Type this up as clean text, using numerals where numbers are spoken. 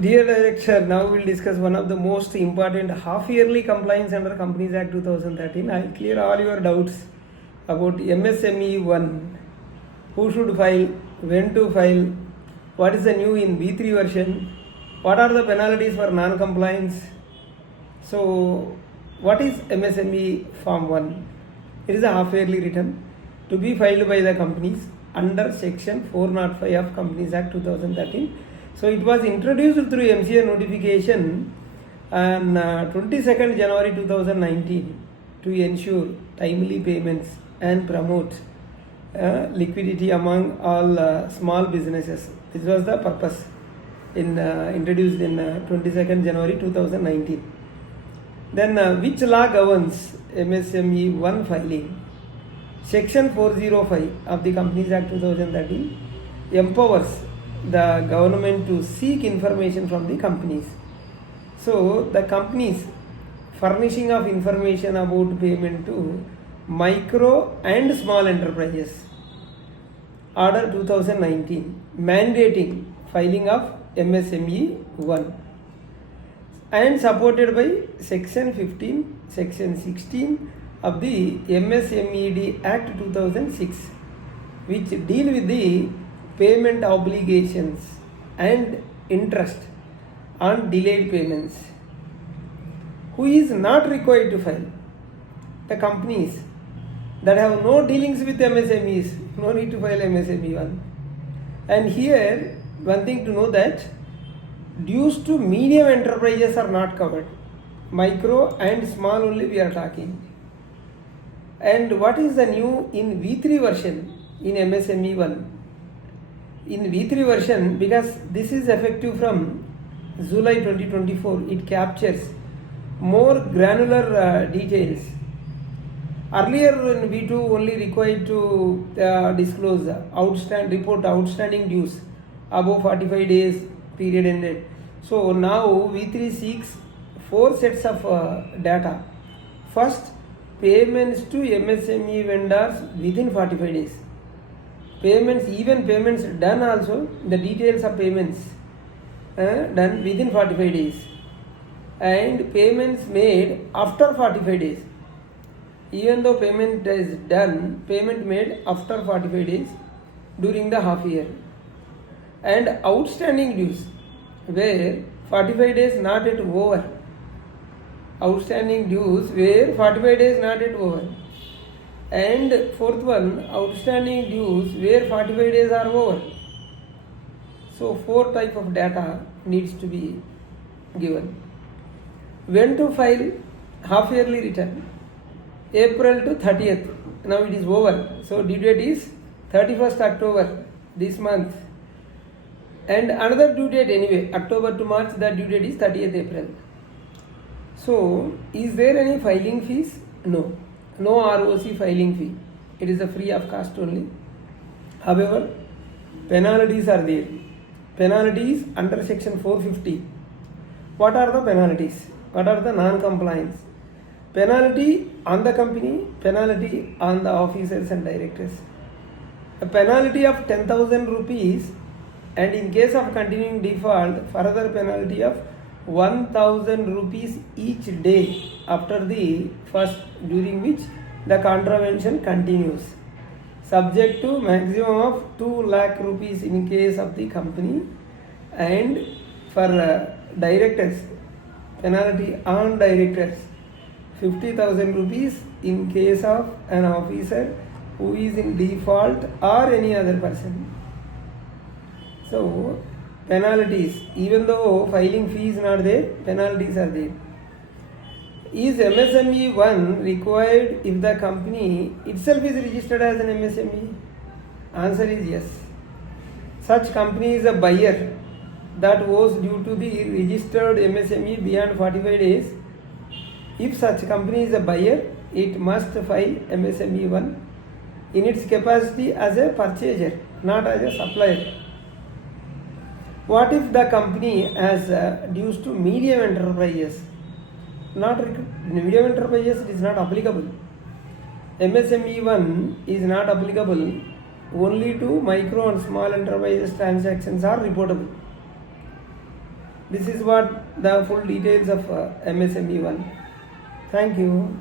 Dear Director, now we'll discuss one of the most important half-yearly compliance under Companies Act 2013. I'll clear all your doubts about MSME 1. Who should file, when to file, what is the new in V3 version, what are the penalties for non-compliance. So, what is MSME Form 1? It is a half-yearly return to be filed by the companies under Section 405 of Companies Act 2013. So it was introduced through MCA notification on 22nd January 2019 to ensure timely payments and promote liquidity among all small businesses. This was the purpose introduced in 22nd January 2019. Then which law governs MSME 1 filing? Section 405 of the Companies Act 2013 empowers the government to seek information from the companies. So the companies furnishing of information about payment to micro and small enterprises. Order 2019 mandating filing of MSME 1 and supported by Section 15, Section 16 of the MSMED Act 2006, which deal with the payment obligations and interest on delayed payments. Who is not required to file? The companies that have no dealings with MSMEs, no need to file MSME 1. And here, one thing to know that dues to medium enterprises are not covered. Micro and small only we are talking. And what is the new in V3 version in MSME 1? In V3 version, because this is effective from July 2024, it captures more granular details. Earlier in V2 only required to disclose report outstanding dues above 45 days period ended. So now V3 seeks 4 sets of data. First, payments to MSME vendors within 45 days. Even payments done also, the details of payments done within 45 days, and payments made after 45 days. Even though payment is done, payment made after 45 days during the half year, and outstanding dues where 45 days not yet over. Outstanding dues where 45 days not yet over. And fourth one, outstanding dues where 45 days are over. So 4 type of data needs to be given. When to file half yearly return? April to 30th. Now it is over. So due date is 31st October this month. And another due date anyway, October to March, the due date is 30th April. So is there any filing fees? No. No ROC filing fee. It is a free of cost only. However, penalties are there. Penalties under Section 450. What are the penalties? What are the non-compliance? Penalty on the company, penalty on the officers and directors. A penalty of 10,000 rupees, and in case of continuing default, further penalty of 1,000 rupees each day after the first, during which the contravention continues, subject to maximum of 2 lakh rupees in case of the company, and for directors, penalty on directors 50,000 rupees in case of an officer who is in default or any other person. So penalties, even though filing fee is not there, penalties are there. Is MSME 1 required if the company itself is registered as an MSME? Answer is yes. Such company is a buyer that owes due to the registered MSME beyond 45 days. If such company is a buyer, it must file MSME 1 in its capacity as a purchaser, not as a supplier. What if the company has dues to medium enterprises? Medium enterprises, it is not applicable. MSME 1 is not applicable. Only to micro and small enterprises transactions are reportable. This is what the full details of MSME1. Thank you.